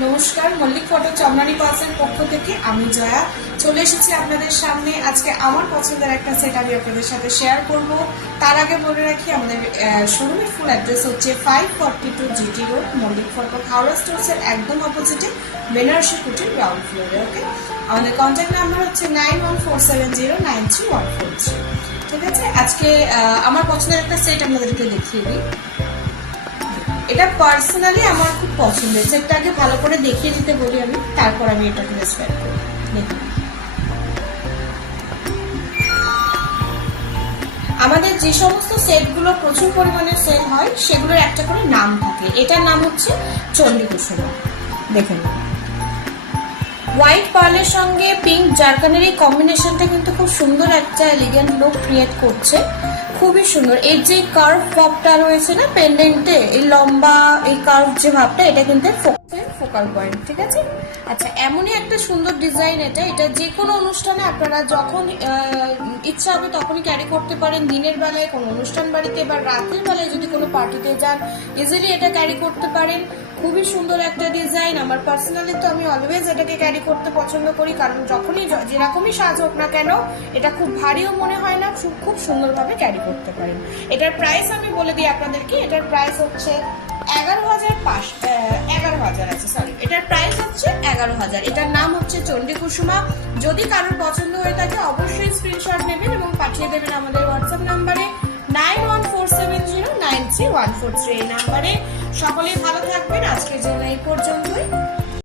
নমস্কার, মল্লিক ফটো চমড়ানি পার্সের পক্ষ থেকে আমি জয়া চলে এসেছি আপনাদের সামনে। আজকে আমার পছন্দের একটা সেট আমি আপনাদের সাথে শেয়ার করব। তার আগে বলে রাখি, আমাদের শোরুমের ফুল অ্যাড্রেস হচ্ছে 542 GT road, Mallick photo Howrah স্টোরসের একদম অপোজিটে, বেনারসি কুটির গ্রাউন্ড ফ্লোরে। ওকে, আমাদের কন্ট্যাক্ট নাম্বার হচ্ছে 9147093143। ঠিক আছে, আজকে আমার পছন্দের একটা সেট আপনাদেরকে দেখিয়ে দিই। এটা পার্সোনালি আমার খুব পছন্দের। সেটটা আগে ভালো করে দেখিয়ে দিতে বলি আমি, তারপর আমি এটাকে রেসপেক্ট করি। দেখুন, আমাদের যে সমস্ত সেটগুলো প্রচুর পরিমাণে সেল হয় সেগুলোর একটা করে নাম থাকে। এটার নাম হচ্ছে চণ্ডীকুসুমা। দেখুন, হোয়াইট পার্লের সঙ্গে পিঙ্ক জারকানের এই কম্বিনেশনটা কিন্তু খুব সুন্দর একটা এলিগেন্ট লুক ক্রিয়েট করছে। খুবই সুন্দর। এর যে কার্ভ ভাবটা রয়েছে না পেন্ডেন্টে, এই লম্বা এই কার্ভ যে ভাবটা, এটা কিন্তু ফোকাল পয়েন্ট। ঠিক আছে, আচ্ছা, এমনই একটা সুন্দর ডিজাইন। এটা যে কোনো অনুষ্ঠানে আপনারা যখন ইচ্ছা হবে তখনই ক্যারি করতে পারেন। দিনের বেলায় কোনো অনুষ্ঠান বাড়িতে বা রাতের বেলায় যদি কোনো পার্টিতে যান, ইজিলি এটা ক্যারি করতে পারেন। খুবই সুন্দর একটা ডিজাইন। আমার পার্সোনালি তো আমি অলওয়েজ এটাকে ক্যারি করতে পছন্দ করি, কারণ যখনই যেরকমই সাজ হোক না কেন এটা খুব ভারীও মনে হয় না, খুব সুন্দরভাবে ক্যারি করতে পারেন। এটার প্রাইস আমি বলে দিই আপনাদেরকে। এটার প্রাইস হচ্ছে 11,000 আছে, সরি, এটার প্রাইস হচ্ছে 11,000। এটার নাম হচ্ছে চণ্ডীকুসুমা। যদি কারোর পছন্দ হয়ে থাকে অবশ্যই স্ক্রিনশট নেবেন এবং পাঠিয়ে দেবেন আমাদের হোয়াটসঅ্যাপ নাম্বারে 9147093143 এই নাম্বারে। সকলেই ভালো থাকবেন। আজকের জন্য এই পর্যন্তই।